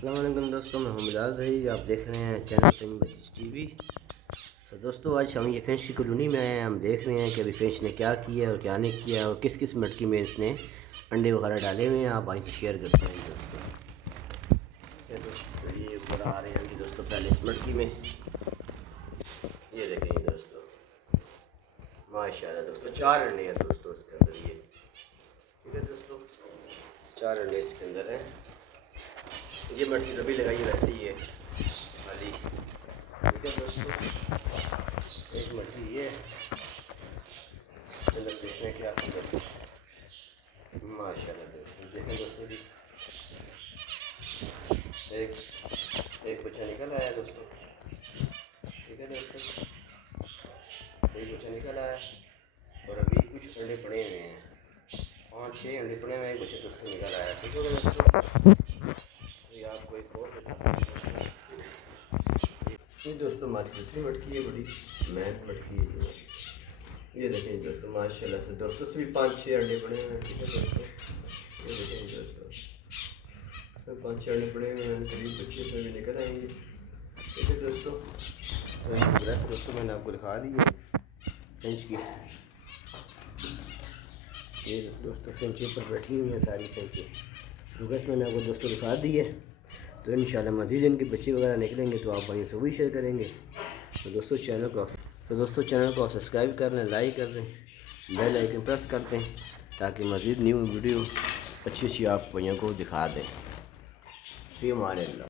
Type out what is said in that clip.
अस्सलाम वालेकुम दोस्तों, मैं हूं मिजाज रही। आप देख रहे हैं चैनल पिंग मजीज टीवी। तो दोस्तों आज हम ये फिंच की कॉलोनी में आए हैं। हम देख रहे हैं कि अभी फिंच ने क्या किया और क्या नहीं किया और किस किस मटकी में इसने अंडे वगैरह डाले हुए हैं। आप वहीं से शेयर करते हैं दोस्तों। ये दोस्तों ये ऊपर आ रहे हैं दोस्तों। पहले इस मटकी में ये देखें दोस्तों, माशाल्लाह दोस्तों 4 अंडे हैं दोस्तों इसके अंदर। ये ठीक है दोस्तों, 4 अंडे इसके अंदर हैं। ये मटकी कभी लगाई वैसे ही है खाली। ठीक है दोस्तों, एक मटकी ये अंदर देखने क्या माशाल्लाह दोस्तों। देखें दोस्तों जी, एक बच्चा निकल आया दोस्तों। ठीक है दोस्तों, एक बच्चा निकल आया और अभी कुछ अंडे पड़े हुए हैं। 5-6 अंडे पड़े हुए हैं, एक बच्चा दोस्तों निकल आया। ठीक है दोस्तों, ये आपको एक और बताता हूँ। ये दोस्तों हमारी दूसरी मटकी है, बड़ी महंगी मटकी है। ये देखें दोस्तों, माशाल्लाह से दोस्तों से भी 5-6 अंडे पड़े हुए हैं। ठीक है दोस्तों, ये देखें दोस्तों 5-6 अंडे पड़े हुए हैं, करीब 25 में भी निकल आएंगे। ठीक है दोस्तों, तो ड्रेस दोस्तों मैंने आपको दिखा दी है फिंच की। ये दोस्तों फिंच पर बैठी हुई हैं सारी फिंचें। ड्रेस मैंने आपको दोस्तों दिखा दी है। तो इंशाल्लाह मज़ीद इनके बच्चे वगैरह निकलेंगे तो आप वहीं से भी शेयर करेंगे। तो दोस्तों चैनल को सब्सक्राइब कर लें, लाइक कर लें, बेल आइकन प्रेस कर दें ताकि मज़ीद न्यू वीडियो अच्छी आप भैया को दिखा दें। ये हमारे अल्लाह।